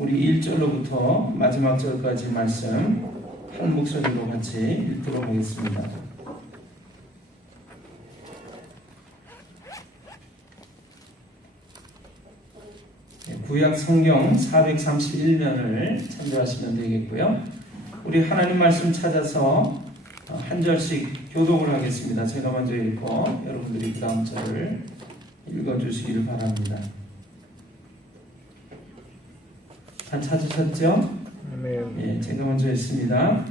우리 1절로부터 마지막 절까지 말씀 한 목소리로 같이 읽도록 하겠습니다. 구약 성경 431면을 참조하시면 되겠고요. 우리 하나님 말씀 찾아서 한 절씩 교독을 하겠습니다. 제가 먼저 읽고 여러분들이 그 다음 절을 읽어주시기를 바랍니다. 다 찾으셨죠? 예, 제가 먼저 읽습니다.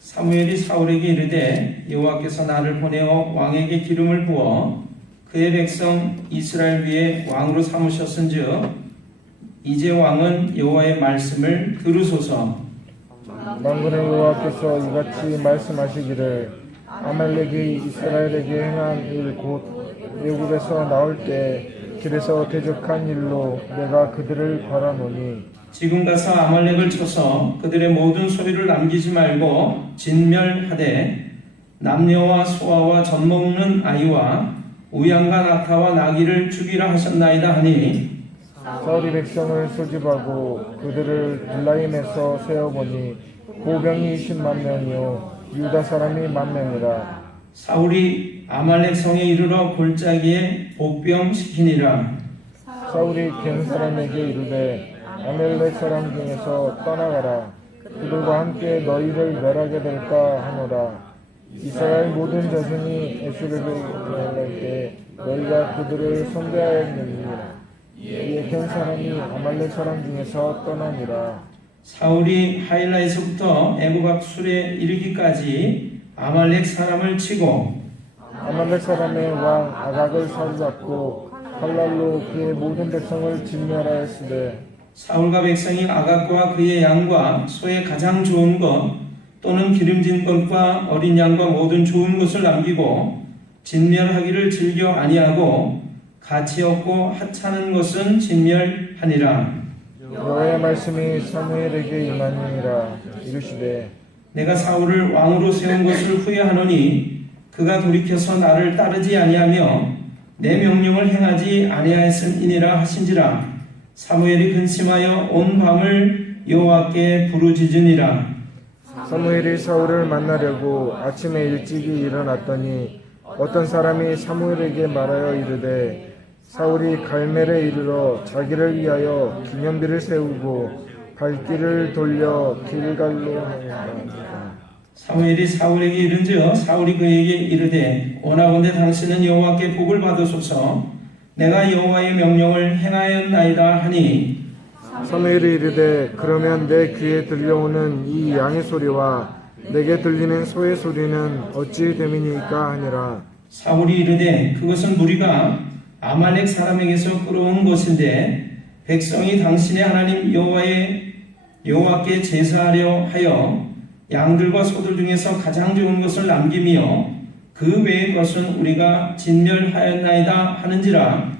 사무엘이 사울에게 이르되 여호와께서 나를 보내어 왕에게 기름을 부어 그의 백성 이스라엘 위에 왕으로 삼으셨은즉 이제 왕은 여호와의 말씀을 들으소서. 만군의 여호와께서 이같이 말씀하시기를 아말렉이 이스라엘에게 행한 일 곧 애굽에서 나올 때 길에서 대적한 일로 내가 그들을 벌하노니 지금 가서 아말렉을 쳐서 그들의 모든 소유를 남기지 말고 진멸하되 남녀와 소아와 젖먹는 아이와 우양과 낙타와 나귀를 죽이라 하셨나이다 하니 사울이 백성을 소집하고 그들을 블라임에서 세어보니 보병이 20만 명이요 유다 사람이 10,000명이라. 사울이 아말렉 성에 이르러 골짜기에 복병시키니라. 사울이 겐 사람에게 이르되 아멜렉 사람 중에서 떠나가라. 그들과 함께 너희를 멸하게 될까 하노라. 이스라엘 모든 자손이 에스겔을 멸할 때 너희가 그들을 손대하였느니라. 이에 겐 사람이 아말렉 사람 중에서 떠나니라. 사울이 하일라에서부터 애굽 술에 이르기까지 아말렉 사람을 치고 아말렉 사람의 왕 아각을 사로잡고 칼날로 그의 모든 백성을 진멸하였으되 사울과 백성이 아각과 그의 양과 소의 가장 좋은 것 또는 기름진 것과 어린 양과 모든 좋은 것을 남기고 진멸하기를 즐겨 아니하고 가치 없고 하찮은 것은 진멸하니라. 여호와의 말씀이 사무엘에게 임하니라. 이르시되 내가 사울을 왕으로 세운 것을 후회하노니 그가 돌이켜서 나를 따르지 아니하며 내 명령을 행하지 아니하였음이니라 하신지라. 사무엘이 근심하여 온 밤을 여호와께 부르짖으니라. 사무엘이 사울을 만나려고 아침에 일찍이 일어났더니 어떤 사람이 사무엘에게 말하여 이르되 사울이 갈멜에 이르러 자기를 위하여 기념비를 세우고 발길을 돌려 길갈로 향하니라. 사무엘이 사울에게 이른즉 사울이 그에게 이르되 원하건대 당신은 여호와께 복을 받으소서. 내가 여호와의 명령을 행하였나이다 하니 사무엘이 이르되 그러면 내 귀에 들려오는 이 양의 소리와 내게 들리는 소의 소리는 어찌 됨이니까 하니라. 사울이 이르되 그것은 무리가 아말렉 사람에게서 끌어온 것인데 백성이 당신의 하나님 여호와께 제사하려 하여 양들과 소들 중에서 가장 좋은 것을 남기며 그 외의 것은 우리가 진멸하였나이다 하는지라.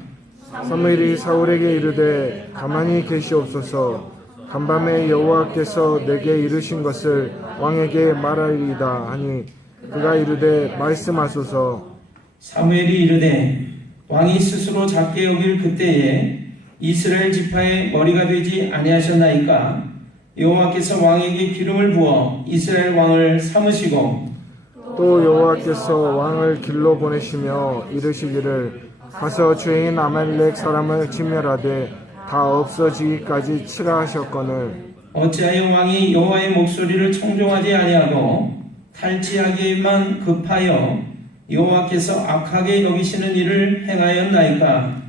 사무엘이 사울에게 이르되 가만히 계시옵소서. 간밤에 여호와께서 내게 이르신 것을 왕에게 말하리이다 하니 그가 이르되 말씀하소서. 사무엘이 이르되 왕이 스스로 작게 여길 그때에 이스라엘 지파의 머리가 되지 아니하셨나이까. 여호와께서 왕에게 기름을 부어 이스라엘 왕을 삼으시고 또 여호와께서 왕을 길로 보내시며 이르시기를 가서 죄인 아말렉 사람을 진멸하되 다 없어지기까지 치라 하셨거늘 어찌하여 왕이 여호와의 목소리를 청종하지 아니하고 탈취하기에만 급하여 여호와께서 악하게 여기시는 일을 행하였나이까.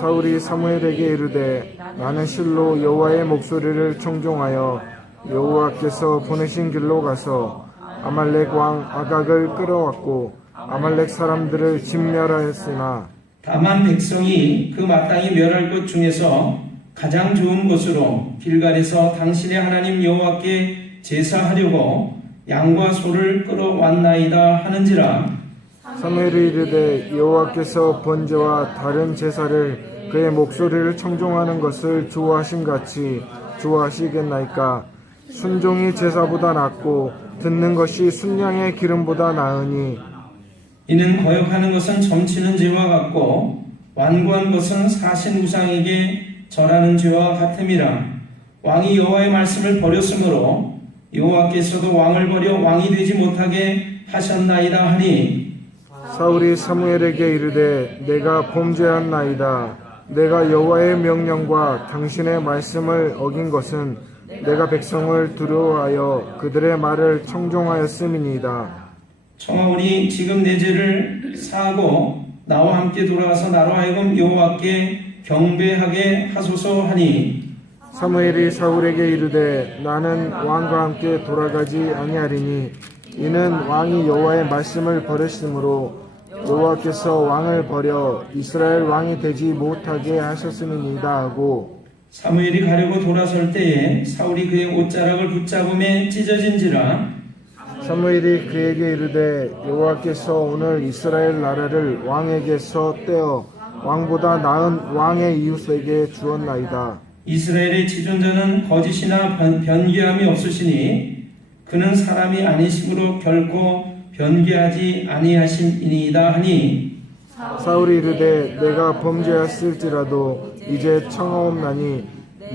사울이 사무엘에게 이르되 나는 실로 여호와의 목소리를 청종하여 여호와께서 보내신 길로 가서 아말렉 왕 아각을 끌어왔고 아말렉 사람들을 진멸하였으나 다만 백성이 그 마땅히 멸할 것 중에서 가장 좋은 곳으로 길갈에서 당신의 하나님 여호와께 제사하려고 양과 소를 끌어왔나이다 하는지라. 사무엘이 이르되 여호와께서 번제와 다른 제사를 그의 목소리를 청종하는 것을 좋아하신 같이 좋아하시겠나이까. 순종이 제사보다 낫고 듣는 것이 순양의 기름보다 나으니 이는 거역하는 것은 점치는 죄와 같고 완고한 것은 사신 우상에게 절하는 죄와 같음이라. 왕이 여호와의 말씀을 버렸으므로 여호와께서도 왕을 버려 왕이 되지 못하게 하셨나이다 하니 사울이 사무엘에게 이르되 내가 범죄한나이다. 내가 여호와의 명령과 당신의 말씀을 어긴 것은 내가 백성을 두려워하여 그들의 말을 청종하였음이니이다. 청하오니 지금 내 죄를 사하고 나와 함께 돌아가서 나로 하여금 여호와께 경배하게 하소서 하니 사무엘이 사울에게 이르되 나는 왕과 함께 돌아가지 아니하리니 이는 왕이 여호와의 말씀을 버렸으므로 여호와께서 왕을 버려 이스라엘 왕이 되지 못하게 하셨음이니이다 하고 사무엘이 가려고 돌아설 때에 사울이 그의 옷자락을 붙잡음에 찢어진지라 사무엘이 그에게 이르되 여호와께서 오늘 이스라엘 나라를 왕에게서 떼어 왕보다 나은 왕의 이웃에게 주었나이다. 이스라엘의 지존자는 거짓이나 변개함이 없으시니 그는 사람이 아니심으로 결코 변개하지 아니하심이니이다 하니 사울이 이르되 내가 범죄하였을지라도 이제 청하옵나니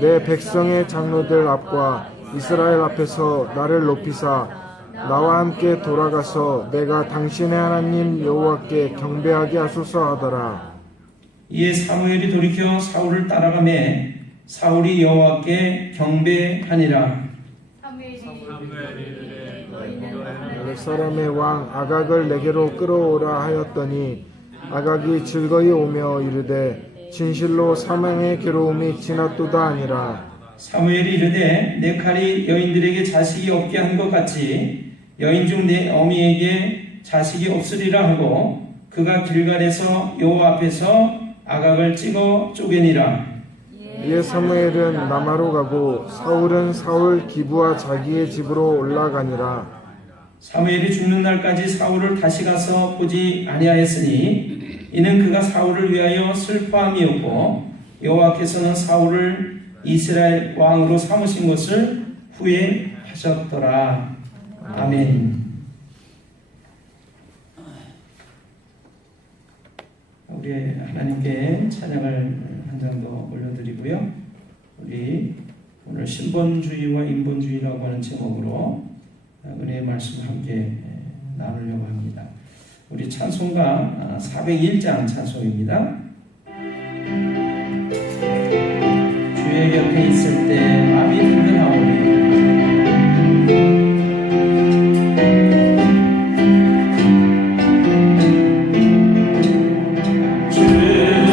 내 백성의 장로들 앞과 이스라엘 앞에서 나를 높이사 나와 함께 돌아가서 내가 당신의 하나님 여호와께 경배하게 하소서 하더라. 이에 사무엘이 돌이켜 사울을 따라가매 사울이 여호와께 경배하니라. 사람의 왕 아각을 내게로 끌어오라 하였더니 아각이 즐거이 오며 이르되 진실로 사망의 괴로움이 지났도다 아니라. 사무엘이 이르되 내 칼이 여인들에게 자식이 없게 한 것 같이 여인 중 내 어미에게 자식이 없으리라 하고 그가 길갈에서 여호와 앞에서 아각을 찍어 쪼개니라. 이에 사무엘은 라마로 가고 사울은 사울 기브와 자기의 집으로 올라가니라. 사무엘이 죽는 날까지 사울을 다시 가서 보지 아니하였으니 이는 그가 사울을 위하여 슬퍼함이었고 여호와께서는 사울을 이스라엘 왕으로 삼으신 것을 후회하셨더라. 아멘. 우리 하나님께 찬양을 한 장 더 올려드리고요. 우리 오늘 신본주의와 인본주의라고 하는 제목으로 은혜의 말씀을 함께 나누려고 합니다. 우리 찬송가 401장 찬송입니다. 주의 곁에 있을 때 마음이 든든하오니 주여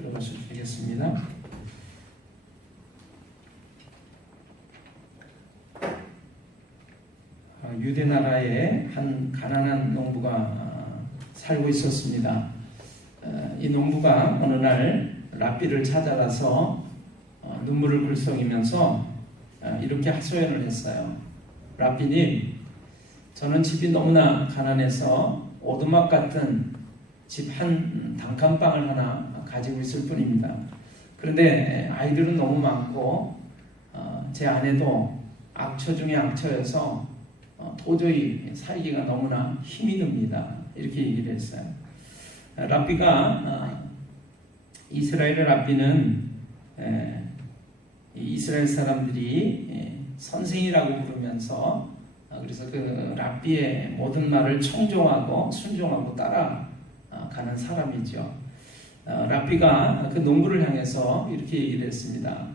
들어보셔도 되겠습니다. 유대 나라에 한 가난한 농부가 살고 있었습니다. 이 농부가 어느 날 랍비를 찾아가서 눈물을 글썽이면서 이렇게 하소연을 했어요. 랍비님, 저는 집이 너무나 가난해서 오두막 같은 집 한 단칸방을 하나 가지고 있을 뿐입니다. 그런데 아이들은 너무 많고 제 아내도 악처 중에 악처여서 도저히 살기가 너무나 힘이 듭니다. 이렇게 얘기를 했어요. 랍비가 이스라엘의 랍비는 이스라엘 사람들이 선생이라고 부르면서 그래서 그 랍비의 모든 말을 청종하고 순종하고 따라가는 사람이죠. 랍비가 그 농부를 향해서 이렇게 얘기를 했습니다.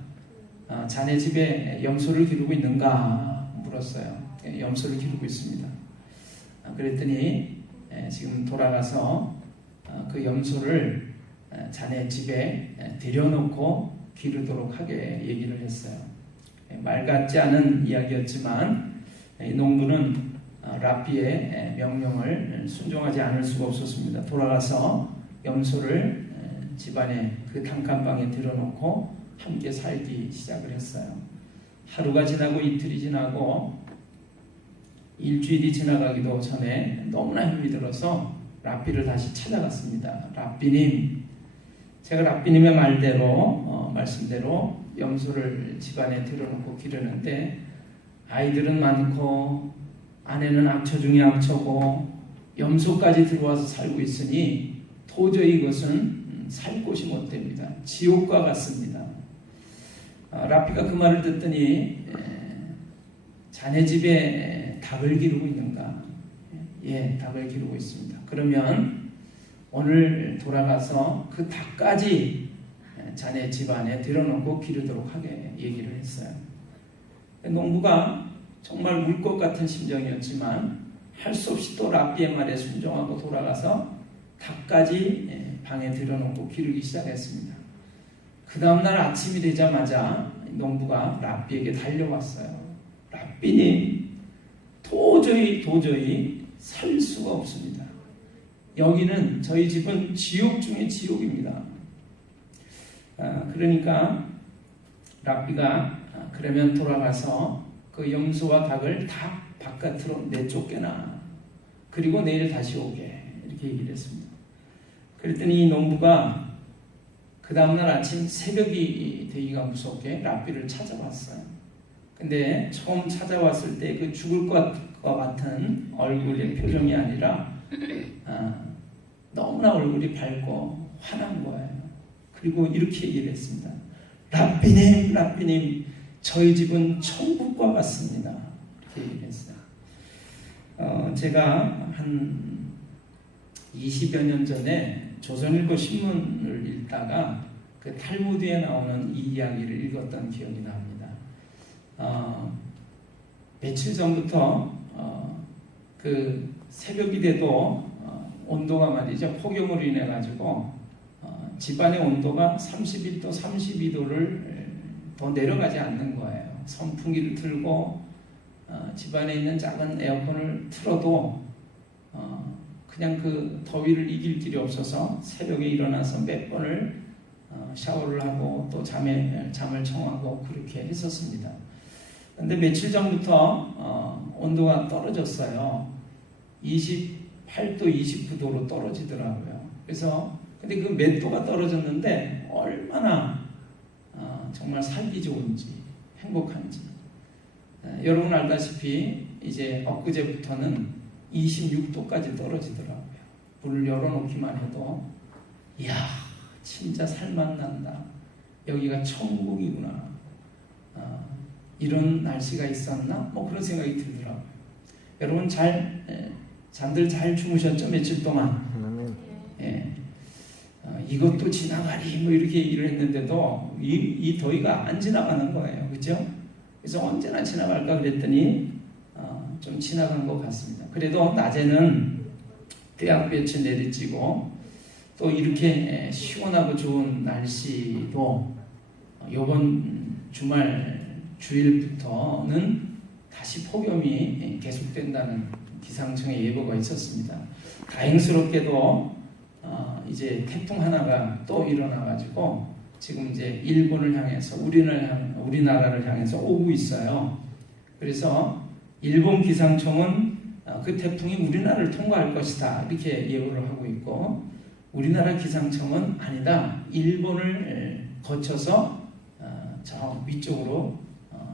자네 집에 염소를 기르고 있는가 물었어요. 염소를 기르고 있습니다. 그랬더니 지금 돌아가서 그 염소를 자네 집에 들여놓고 기르도록 하게 얘기를 했어요. 말 같지 않은 이야기였지만 이 농부는 랍비의 명령을 순종하지 않을 수가 없었습니다. 돌아가서 염소를 집안에 그 단칸방에 들여놓고 함께 살기 시작을 했어요. 하루가 지나고 이틀이 지나고 일주일이 지나가기도 전에 너무나 힘이 들어서 랍비를 다시 찾아갔습니다. 랍비님, 제가 랍비님의 말씀대로 염소를 집안에 들여놓고 기르는데 아이들은 많고 아내는 악처 중에 악처고 염소까지 들어와서 살고 있으니 도저히 이것은 살 곳이 못 됩니다. 지옥과 같습니다. 랍비가 그 말을 듣더니 자네 집에 닭을 기르고 있는가? 예, 닭을 기르고 있습니다. 그러면 오늘 돌아가서 그 닭까지 자네 집안에 들여놓고 기르도록 하게 얘기를 했어요. 농부가 정말 울 것 같은 심정이었지만 할 수 없이 또 랍비의 말에 순종하고 돌아가서 닭까지 방에 들여놓고 기르기 시작했습니다. 그 다음날 아침이 되자마자 농부가 랍비에게 달려왔어요. 랍비님, 도저히 살 수가 없습니다. 여기는 저희 집은 지옥 중에 지옥입니다. 그러니까 랍비가 그러면 돌아가서 그 염소와 닭을 다 바깥으로 내쫓게나 그리고 내일 다시 오게 이렇게 얘기를 했습니다. 그랬더니 이 농부가 그 다음날 아침 새벽이 되기가 무섭게 랍비를 찾아왔어요. 근데 처음 찾아왔을 때 그 죽을 것과 같은 얼굴의 표정이 아니라 너무나 얼굴이 밝고 환한 거예요. 그리고 이렇게 얘기를 했습니다. 랍비님, 저희 집은 천국과 같습니다. 이렇게 얘기를 했어요. 제가 한 20여 년 전에 조선일보 신문을 읽다가 그 탈무드에 나오는 이 이야기를 읽었던 기억이 납니다. 며칠 전부터 그 새벽이 돼도 온도가 말이죠, 폭염으로 인해 가지고 집안의 온도가 31도, 32도를 더 내려가지 않는 거예요. 선풍기를 틀고 집안에 있는 작은 에어컨을 틀어도 그냥 그 더위를 이길 길이 없어서 새벽에 일어나서 몇 번을 샤워를 하고 또 잠을 청하고 그렇게 했었습니다. 근데 며칠 전부터 온도가 떨어졌어요. 28도, 29도로 떨어지더라고요. 그래서 근데 그 몇 도가 떨어졌는데 얼마나 정말 살기 좋은지 행복한지 여러분 알다시피 이제 엊그제부터는 26도까지 떨어지더라고요. 불을 열어놓기만 해도 이야 진짜 살맛난다. 여기가 천국이구나. 이런 날씨가 있었나? 뭐 그런 생각이 들더라고요. 여러분 잠들 잘 주무셨죠? 며칠 동안? 예. 이것도 지나가리 뭐 이렇게 얘기를 했는데도 이 더위가 안 지나가는 거예요. 그렇죠? 그래서 언제나 지나갈까 그랬더니 좀 지나간 것 같습니다. 그래도 낮에는 떼약볕이 내리쬐고 또 이렇게 시원하고 좋은 날씨도 이번 주말 주일부터는 다시 폭염이 계속된다는 기상청의 예보가 있었습니다. 다행스럽게도 이제 태풍 하나가 또 일어나가지고 지금 이제 일본을 향해서 우리나라를 향해서 오고 있어요. 그래서 일본 기상청은 그 태풍이 우리나라를 통과할 것이다 이렇게 예보를 하고 있고, 우리나라 기상청은 아니다, 일본을 거쳐서 저 위쪽으로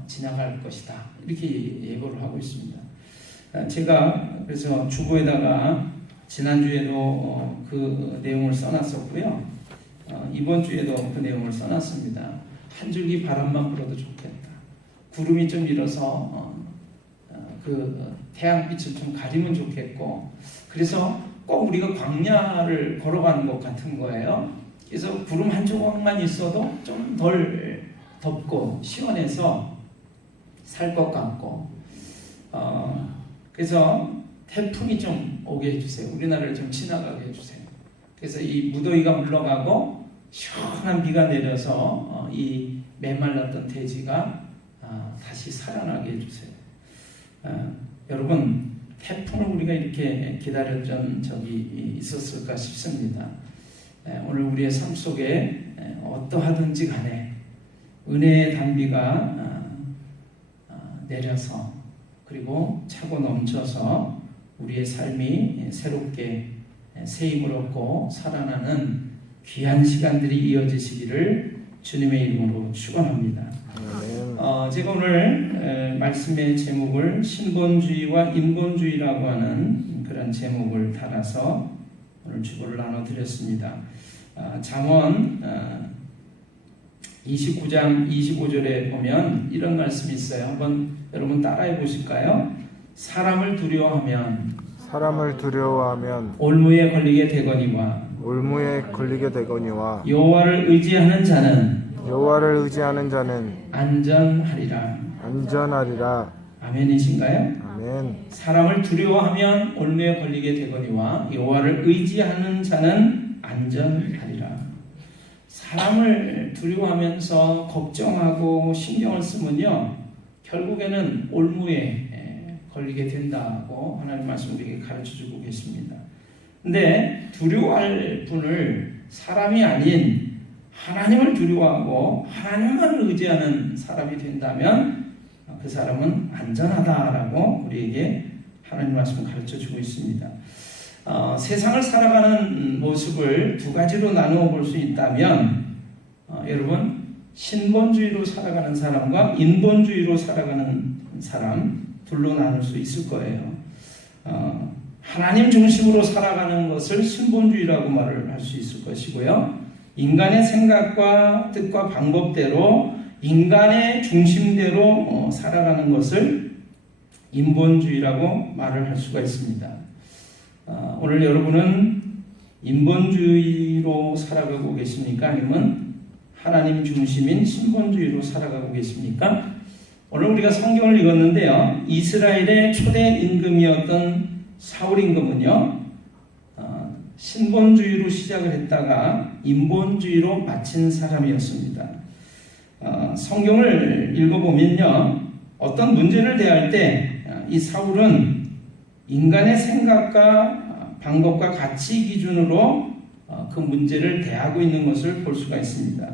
지나갈 것이다 이렇게 예보를 하고 있습니다. 제가 그래서 주보에다가 지난주에도 그 내용을 써놨었고요. 이번 주에도 그 내용을 써놨습니다. 한 줄기 바람만 불어도 좋겠다. 구름이 좀 일어서 그 태양빛을 좀 가리면 좋겠고, 그래서 꼭 우리가 광야를 걸어가는 것 같은 거예요. 그래서 구름 한 조각만 있어도 좀 덜 덥고 시원해서 살 것 같고, 그래서 태풍이 좀 오게 해주세요. 우리나라를 좀 지나가게 해주세요. 그래서 이 무더위가 물러가고 시원한 비가 내려서 이 메말랐던 대지가 다시 살아나게 해주세요. 여러분, 태풍을 우리가 이렇게 기다렸던 적이 있었을까 싶습니다. 오늘 우리의 삶 속에 어떠하든지 간에 은혜의 단비가 내려서 그리고 차고 넘쳐서 우리의 삶이 새롭게 새 힘을 얻고 살아나는 귀한 시간들이 이어지시기를 주님의 이름으로 축원합니다. 제가 오늘 말씀의 제목을 신본주의와 인본주의라고 하는 그런 제목을 달아서 오늘 주보를 나눠드렸습니다. 잠언 29장 25절에 보면 이런 말씀이 있어요. 한번 여러분 따라해 보실까요? 사람을 두려워하면 올무에 걸리게 되거니와 여호와를 의지하는 자는 안전하리라. 아멘이신가요? 아멘. 사람을 두려워하면 올무에 걸리게 되거니와 여호와를 의지하는 자는 안전하리라. 사람을 두려워하면서 걱정하고 신경을 쓰면요, 결국에는 올무에 걸리게 된다고 하나님 말씀 우리에게 가르쳐주고 계십니다. 근데 두려워할 분을 사람이 아닌 하나님을 두려워하고 하나님만 의지하는 사람이 된다면 그 사람은 안전하다라고 우리에게 하나님 말씀을 가르쳐주고 있습니다. 세상을 살아가는 모습을 두 가지로 나누어 볼 수 있다면 여러분, 신본주의로 살아가는 사람과 인본주의로 살아가는 사람 둘로 나눌 수 있을 거예요. 하나님 중심으로 살아가는 것을 신본주의라고 말을 할 수 있을 것이고요. 인간의 생각과 뜻과 방법대로 인간의 중심대로 살아가는 것을 인본주의라고 말을 할 수가 있습니다. 오늘 여러분은 인본주의로 살아가고 계십니까? 아니면 하나님 중심인 신본주의로 살아가고 계십니까? 오늘 우리가 성경을 읽었는데요, 이스라엘의 초대 임금이었던 사울 임금은요, 신본주의로 시작을 했다가 인본주의로 마친 사람이었습니다. 성경을 읽어보면요, 어떤 문제를 대할 때 이 사울은 인간의 생각과 방법과 가치 기준으로 그 문제를 대하고 있는 것을 볼 수가 있습니다.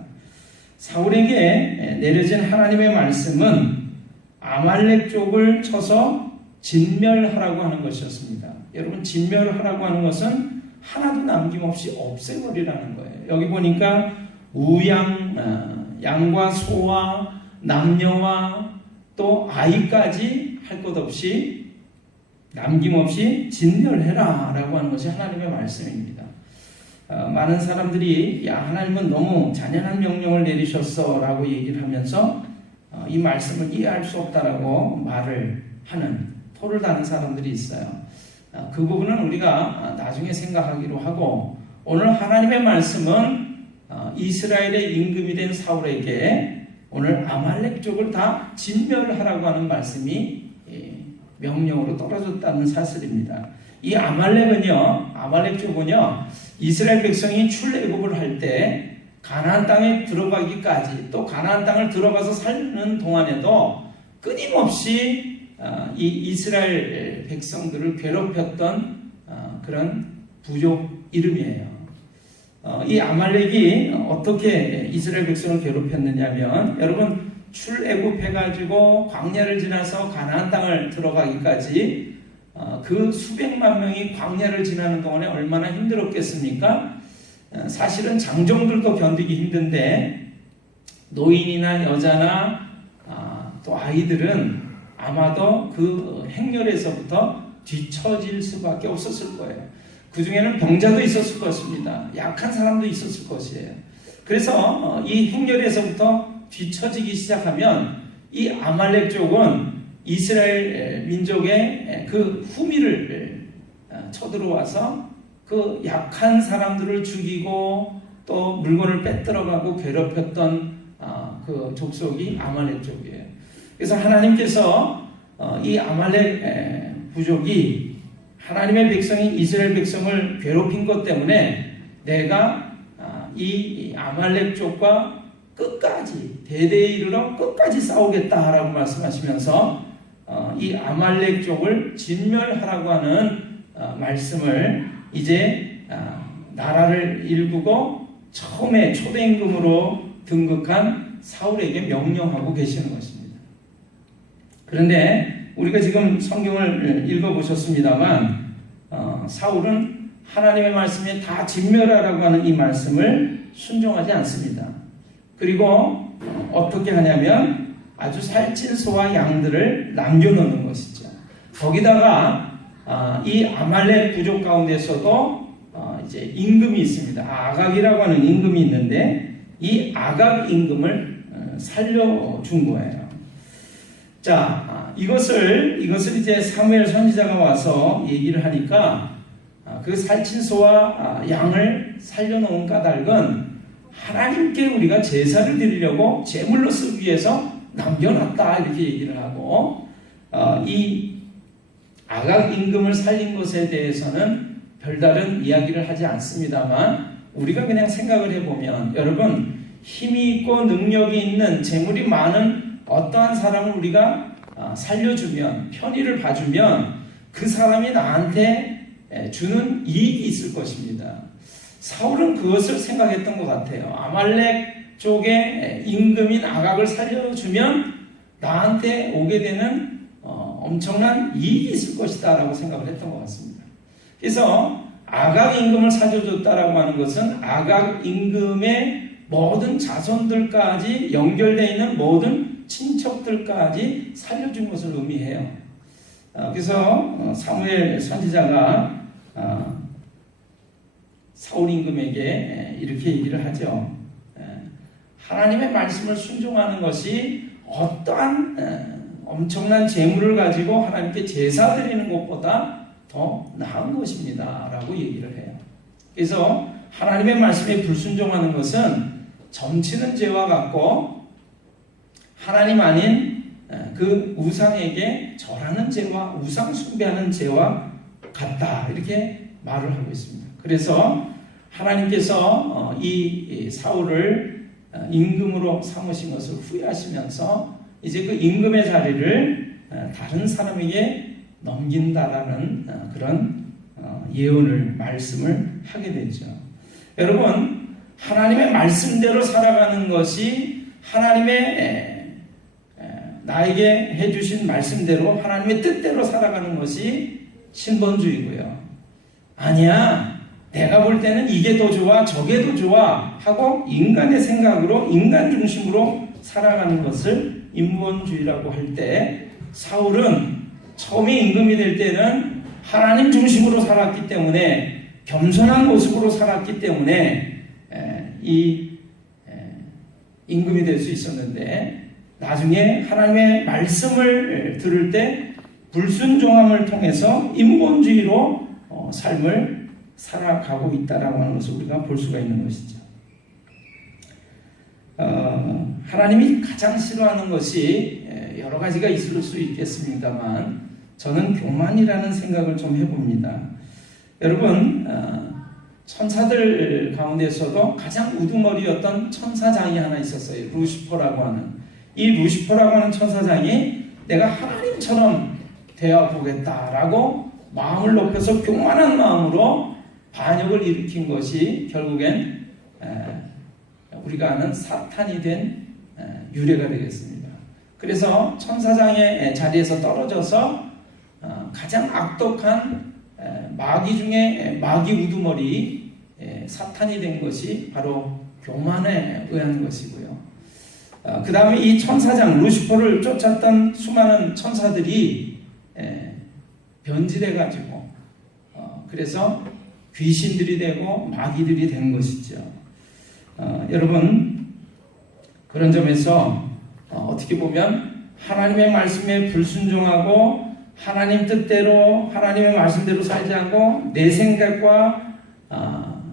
사울에게 내려진 하나님의 말씀은 아말렉 족을 쳐서 진멸하라고 하는 것이었습니다. 여러분, 진멸하라고 하는 것은 하나도 남김없이 없애버리라는 거예요. 여기 보니까 양과 소와 남녀와 또 아이까지 할 것 없이 남김없이 진멸해라 라고 하는 것이 하나님의 말씀입니다. 많은 사람들이 하나님은 너무 잔인한 명령을 내리셨어 라고 얘기를 하면서 이 말씀을 이해할 수 없다라고 말을 하는, 토를 다는 사람들이 있어요. 그 부분은 우리가 나중에 생각하기로 하고, 오늘 하나님의 말씀은 이스라엘의 임금이 된 사울에게 오늘 아말렉 족을 다 진멸하라고 하는 말씀이 명령으로 떨어졌다는 사실입니다. 이 아말렉 족은요, 이스라엘 백성이 출애굽을 할 때 가나안 땅에 들어가기까지, 또 가나안 땅을 들어가서 살는 동안에도 끊임없이 이 이스라엘 백성들을 괴롭혔던 그런 부족 이름이에요. 이 아말렉이 어떻게 이스라엘 백성을 괴롭혔느냐면, 여러분, 출애굽해가지고 광야를 지나서 가나안 땅을 들어가기까지 그 수백만 명이 광야를 지나는 동안에 얼마나 힘들었겠습니까? 사실은 장정들도 견디기 힘든데 노인이나 여자나 또 아이들은 아마도 그 행렬에서부터 뒤처질 수밖에 없었을 거예요. 그 중에는 병자도 있었을 것입니다. 약한 사람도 있었을 것이에요. 그래서 이 행렬에서부터 뒤처지기 시작하면 이 아말렉 족은 이스라엘 민족의 그 후미를 쳐들어와서 그 약한 사람들을 죽이고 또 물건을 빼들어가고 괴롭혔던 그 족속이 아말렉 족이에요. 그래서 하나님께서 이 아말렉 부족이 하나님의 백성이 이스라엘 백성을 괴롭힌 것 때문에 내가 이 아말렉 족과 끝까지 대대에 이르러 끝까지 싸우겠다라고 말씀하시면서 이 아말렉 족을 진멸하라고 하는 말씀을 이제 나라를 일구고 처음에 초대임금으로 등극한 사울에게 명령하고 계시는 것입니다. 그런데 우리가 지금 성경을 읽어보셨습니다만 사울은 하나님의 말씀에 다 진멸하라고 하는 이 말씀을 순종하지 않습니다. 그리고 어떻게 하냐면 아주 살찐 소와 양들을 남겨놓는 것이죠. 거기다가 이 아말렉 부족 가운데서도 이제 임금이 있습니다. 아각이라고 하는 임금이 있는데 이 아각 임금을 살려준 거예요. 자, 이것을 이제 사무엘 선지자가 와서 얘기를 하니까 그 살찐 소와 양을 살려놓은 까닭은 하나님께 우리가 제사를 드리려고 제물로 쓰기 위해서 남겨놨다 이렇게 얘기를 하고 이 아각 임금을 살린 것에 대해서는 별다른 이야기를 하지 않습니다만 우리가 그냥 생각을 해보면 여러분 힘이 있고 능력이 있는 재물이 많은 어떠한 사람을 우리가 살려주면 편의를 봐주면 그 사람이 나한테 주는 이익이 있을 것입니다. 사울은 그것을 생각했던 것 같아요. 아말렉 쪽의 임금인 아각을 살려주면 나한테 오게 되는 엄청난 이익이 있을 것이다 라고 생각을 했던 것 같습니다. 그래서 아각 임금을 살려줬다라고 하는 것은 아각 임금의 모든 자손들까지 연결되어 있는 모든 친척들까지 살려준 것을 의미해요. 그래서 사무엘 선지자가 사울 임금에게 이렇게 얘기를 하죠. 하나님의 말씀을 순종하는 것이 어떠한 엄청난 재물을 가지고 하나님께 제사 드리는 것보다 더 나은 것입니다 라고 얘기를 해요. 그래서 하나님의 말씀에 불순종하는 것은 점치는 죄와 같고 하나님 아닌 그 우상에게 절하는 죄와 우상 숭배하는 죄와 같다 이렇게 말을 하고 있습니다. 그래서 하나님께서 이 사울을 임금으로 삼으신 것을 후회하시면서 이제 그 임금의 자리를 다른 사람에게 넘긴다라는 그런 예언을 말씀을 하게 되죠. 여러분 하나님의 말씀대로 살아가는 것이 하나님의 나에게 해주신 말씀대로 하나님의 뜻대로 살아가는 것이 신본주의고요. 아니야 내가 볼 때는 이게 더 좋아 저게 더 좋아 하고 인간의 생각으로 인간 중심으로 살아가는 것을 인본주의라고 할 때 사울은 처음에 임금이 될 때는 하나님 중심으로 살았기 때문에 겸손한 모습으로 살았기 때문에 이 임금이 될 수 있었는데 나중에 하나님의 말씀을 들을 때 불순종함을 통해서 인본주의로 삶을 살아가고 있다라고 하는 것을 우리가 볼 수가 있는 것이죠. 하나님이 가장 싫어하는 것이 여러 가지가 있을 수 있겠습니다만 저는 교만이라는 생각을 좀 해봅니다. 여러분, 천사들 가운데서도 가장 우두머리였던 천사장이 하나 있었어요. 루시퍼라고 하는. 이 루시퍼라고 하는 천사장이 내가 하나님처럼 되어보겠다라고 마음을 높여서 교만한 마음으로 반역을 일으킨 것이 결국엔 우리가 아는 사탄이 된 유래가 되겠습니다. 그래서 천사장의 자리에서 떨어져서 가장 악독한 마귀 중에 마귀 우두머리 사탄이 된 것이 바로 교만에 의한 것이고요. 그 다음에 이 천사장 루시퍼를 쫓았던 수많은 천사들이 변질해가지고 그래서 귀신들이 되고 마귀들이 된 것이죠. 여러분, 그런 점에서 어떻게 보면 하나님의 말씀에 불순종하고 하나님 뜻대로 하나님의 말씀대로 살지 않고 내 생각과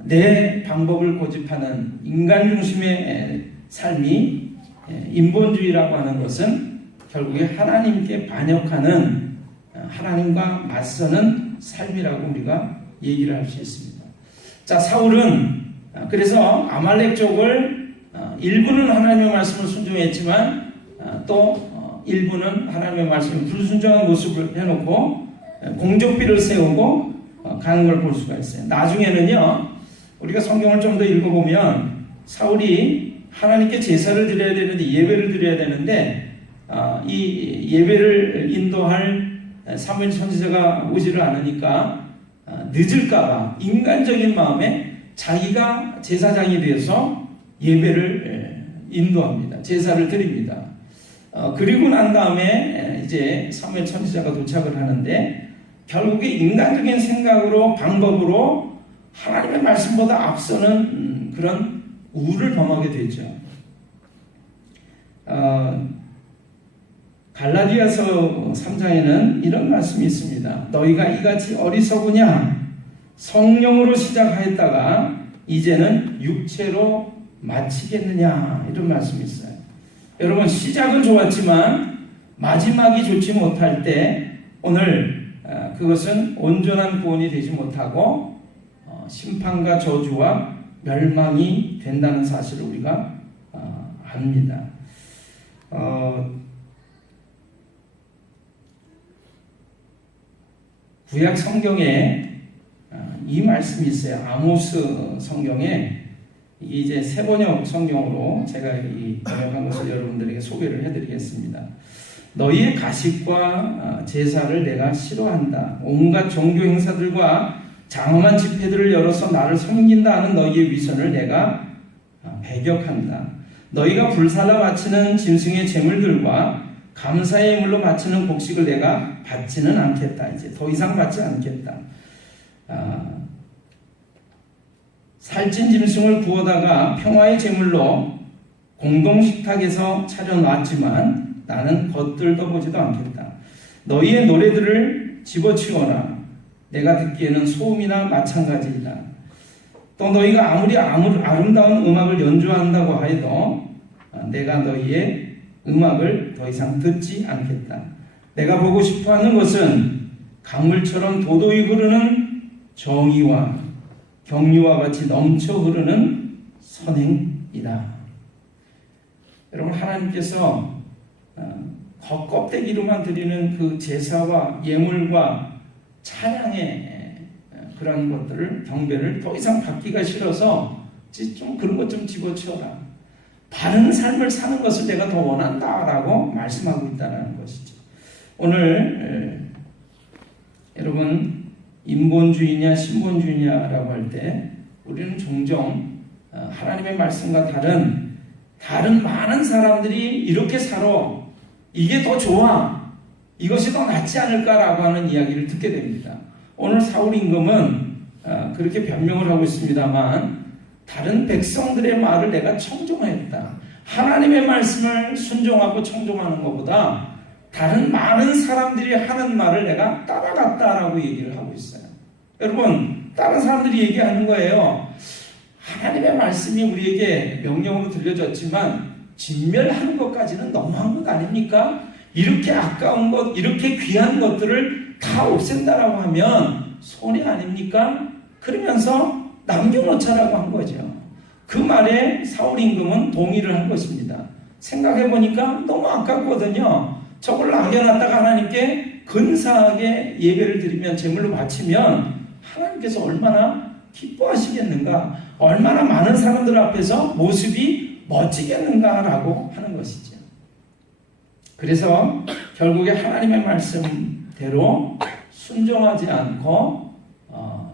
내 방법을 고집하는 인간 중심의 삶이 인본주의라고 하는 것은 결국에 하나님께 반역하는 하나님과 맞서는 삶이라고 우리가 얘기를 할 수 있습니다. 자, 사울은 그래서 아말렉 족을 일부는 하나님의 말씀을 순종했지만 또 일부는 하나님의 말씀에 불순종한 모습을 해놓고 공적비를 세우고 가는 걸 볼 수가 있어요. 나중에는요, 우리가 성경을 좀 더 읽어보면 사울이 하나님께 제사를 드려야 되는데 예배를 드려야 되는데 이 예배를 인도할 사무엘 선지자가 오지를 않으니까 늦을까봐 인간적인 마음에 자기가 제사장이 되어서 예배를 인도합니다. 제사를 드립니다. 그리고 난 다음에 이제 사무엘 선지자가 도착을 하는데 결국에 인간적인 생각으로 방법으로 하나님의 말씀보다 앞서는 그런 우를 범하게 되죠. 갈라디아서 3장에는 이런 말씀이 있습니다. 너희가 이같이 어리석으냐? 성령으로 시작하였다가 이제는 육체로 마치겠느냐? 이런 말씀이 있어요. 여러분, 시작은 좋았지만 마지막이 좋지 못할 때 오늘 그것은 온전한 구원이 되지 못하고 심판과 저주와 멸망이 된다는 사실을 우리가 압니다. 구약 성경에 이 말씀이 있어요. 아모스 성경에 이제 새번역 성경으로 제가 이 번역한 것을 여러분들에게 소개를 해드리겠습니다. 너희의 가식과 제사를 내가 싫어한다. 온갖 종교 행사들과 장엄한 집회들을 열어서 나를 섬긴다 하는 너희의 위선을 내가 배격한다. 너희가 불살라 바치는 짐승의 제물들과 감사의 예물로 바치는 곡식을 내가 받지는 않겠다. 이제 더 이상 받지 않겠다. 살찐 짐승을 구워다가 평화의 제물로 공동식탁에서 차려놨지만 나는 겉들도 보지도 않겠다. 너희의 노래들을 집어치워라. 내가 듣기에는 소음이나 마찬가지이다. 또 너희가 아무리 아름다운 음악을 연주한다고 해도 내가 너희의 음악을 더 이상 듣지 않겠다. 내가 보고 싶어하는 것은 강물처럼 도도히 흐르는 정의와 경유와 같이 넘쳐 흐르는 선행이다. 여러분, 하나님께서 겉껍데기로만 드리는 그 제사와 예물과 찬양의 그런 것들을 경배를 더 이상 받기가 싫어서 좀 그런 것 좀 집어치워라. 바른 삶을 사는 것을 내가 더 원한다라고 말씀하고 있다는 것이죠. 오늘 여러분, 인본주의냐 신본주의냐라고 할 때 우리는 종종 하나님의 말씀과 다른 많은 사람들이 이렇게 살아, 이게 더 좋아, 이것이 더 낫지 않을까라고 하는 이야기를 듣게 됩니다. 오늘 사울 임금은 그렇게 변명을 하고 있습니다만 다른 백성들의 말을 내가 청종했다. 하나님의 말씀을 순종하고 청종하는 것보다 다른 많은 사람들이 하는 말을 내가 따라갔다라고 얘기를 하고 있어요. 여러분, 다른 사람들이 얘기하는 거예요. 하나님의 말씀이 우리에게 명령으로 들려졌지만 진멸하는 것까지는 너무한 것 아닙니까? 이렇게 아까운 것, 이렇게 귀한 것들을 다 없앤다라고 하면 손해 아닙니까? 그러면서 남겨놓자라고 한 거죠. 그 말에 사울 임금은 동의를 한 것입니다. 생각해 보니까 너무 아깝거든요. 저걸 남겨놨다가 하나님께 근사하게 예배를 드리면, 제물로 바치면 하나님께서 얼마나 기뻐하시겠는가, 얼마나 많은 사람들 앞에서 모습이 멋지겠는가라고 하는 것이죠. 그래서 결국에 하나님의 말씀대로 순종하지 않고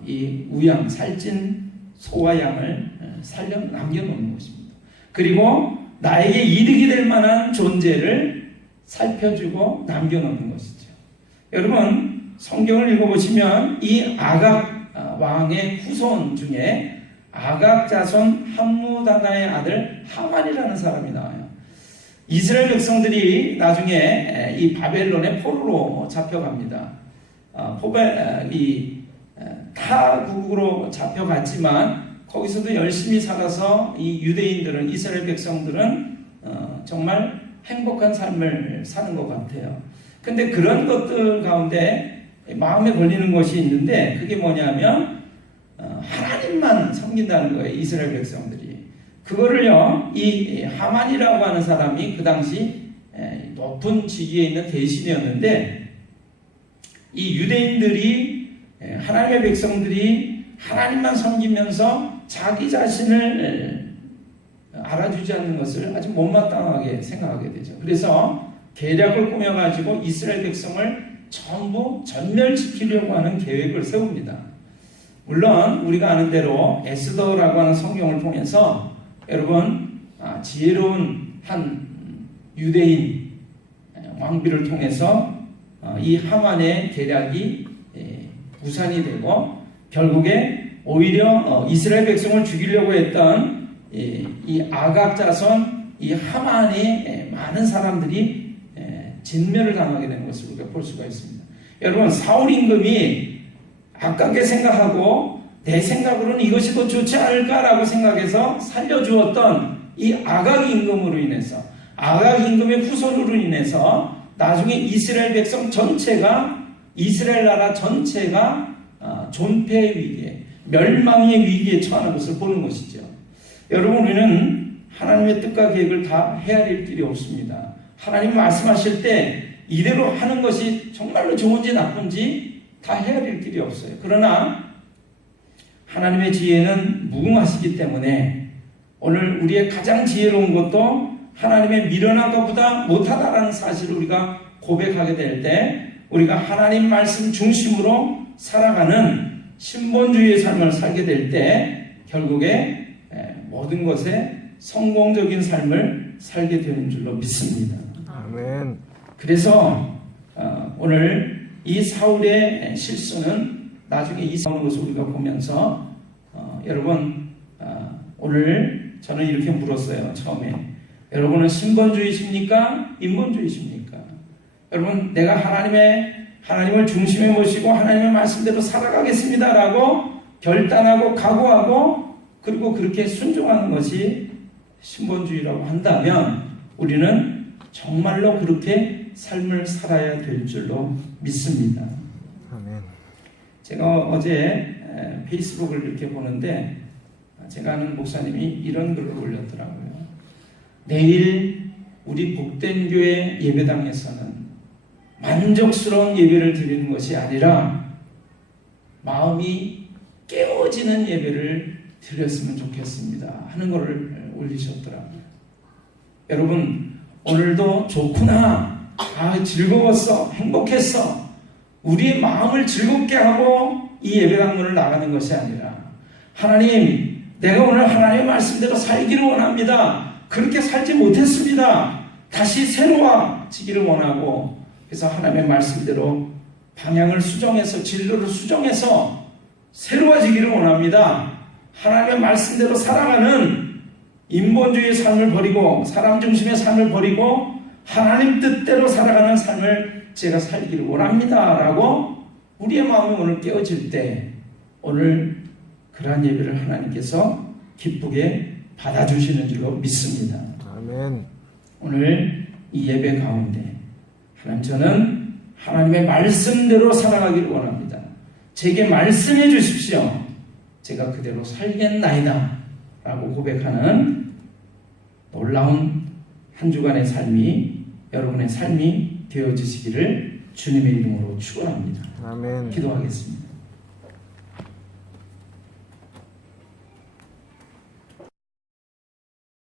이 우양, 살찐 소와 양을 살려 남겨놓는 것입니다. 그리고 나에게 이득이 될 만한 존재를 살펴주고 남겨놓는 것이죠. 여러분, 성경을 읽어보시면 이 아각 왕의 후손 중에 아각 자손 함무다나의 아들 하만이라는 사람이 나와요. 이스라엘 백성들이 나중에 이 바벨론의 포로로 잡혀갑니다. 타국으로 잡혀갔지만 거기서도 열심히 살아서 이 유대인들은, 이스라엘 백성들은 정말 행복한 삶을 사는 것 같아요. 근데 그런 것들 가운데 마음에 걸리는 것이 있는데, 그게 뭐냐면 하나님만 섬긴다는 거예요. 이스라엘 백성들이. 그거를요, 이 하만이라고 하는 사람이 그 당시 높은 직위에 있는 대신이었는데, 이 유대인들이, 하나님의 백성들이 하나님만 섬기면서 자기 자신을 알아주지 않는 것을 아주 못마땅하게 생각하게 되죠. 그래서 계략을 꾸며가지고 이스라엘 백성을 전부 전멸시키려고 하는 계획을 세웁니다. 물론 우리가 아는 대로 에스더라고 하는 성경을 통해서 여러분, 지혜로운 한 유대인 왕비를 통해서 이 하만의 계략이 무산이 되고, 결국에 오히려 이스라엘 백성을 죽이려고 했던 이 아각 자손 이 하만의 많은 사람들이 진멸을 당하게 된 것을 우리가 볼 수가 있습니다. 여러분, 사울 임금이 아깝게 생각하고 내 생각으로는 이것이 더 좋지 않을까라고 생각해서 살려주었던 이 아각 임금으로 인해서, 아각 임금의 후손으로 인해서 나중에 이스라엘 백성 전체가, 이스라엘 나라 전체가 존폐의 위기에, 멸망의 위기에 처하는 것을 보는 것이죠. 여러분, 우리는 하나님의 뜻과 계획을 다 헤아릴 길이 없습니다. 하나님 말씀하실 때 이대로 하는 것이 정말로 좋은지 나쁜지 다 헤아릴 길이 없어요. 그러나 하나님의 지혜는 무궁하시기 때문에 오늘 우리의 가장 지혜로운 것도 하나님의 미련한 것보다 못하다라는 사실을 우리가 고백하게 될 때, 우리가 하나님 말씀 중심으로 살아가는 신본주의의 삶을 살게 될 때 결국에 모든 것에 성공적인 삶을 살게 되는 줄로 믿습니다. 아멘. 그래서 오늘 이 사울의 실수는 나중에 이사오는 것을 우리가 보면서 여러분, 오늘 저는 이렇게 물었어요. 처음에 여러분은 신본주의십니까? 인본주의십니까? 여러분, 내가 하나님을 중심에 모시고 하나님의 말씀대로 살아가겠습니다라고 결단하고 각오하고 그리고 그렇게 순종하는 것이 신본주의라고 한다면 우리는 정말로 그렇게 삶을 살아야 될 줄로 믿습니다. 아멘. 제가 어제 페이스북을 이렇게 보는데 제가 아는 목사님이 이런 글을 올렸더라고요. 내일 우리 복된 교회 예배당에서는 만족스러운 예배를 드리는 것이 아니라 마음이 깨어지는 예배를 드렸으면 좋겠습니다 하는 것을 올리셨더라고요. 여러분, 오늘도 좋구나, 즐거웠어, 행복했어, 우리의 마음을 즐겁게 하고 이 예배당문을 나가는 것이 아니라 하나님, 내가 오늘 하나님의 말씀대로 살기를 원합니다. 그렇게 살지 못했습니다. 다시 새로워지기를 원하고, 그래서 하나님의 말씀대로 방향을 수정해서, 진로를 수정해서 새로워지기를 원합니다. 하나님의 말씀대로 살아가는 인본주의의 삶을 버리고 사람 중심의 삶을 버리고 하나님 뜻대로 살아가는 삶을 제가 살기를 원합니다 라고 우리의 마음이 오늘 깨어질 때 오늘 그러한 예배를 하나님께서 기쁘게 받아주시는 줄로 믿습니다. 아멘. 오늘 이 예배 가운데 하나님, 저는 하나님의 말씀대로 살아가기를 원합니다. 제게 말씀해 주십시오. 제가 그대로 살겠나이다 라고 고백하는 놀라운 한 주간의 삶이, 여러분의 삶이 되어지시기를 주님의 이름으로 축원합니다. 아멘. 기도하겠습니다.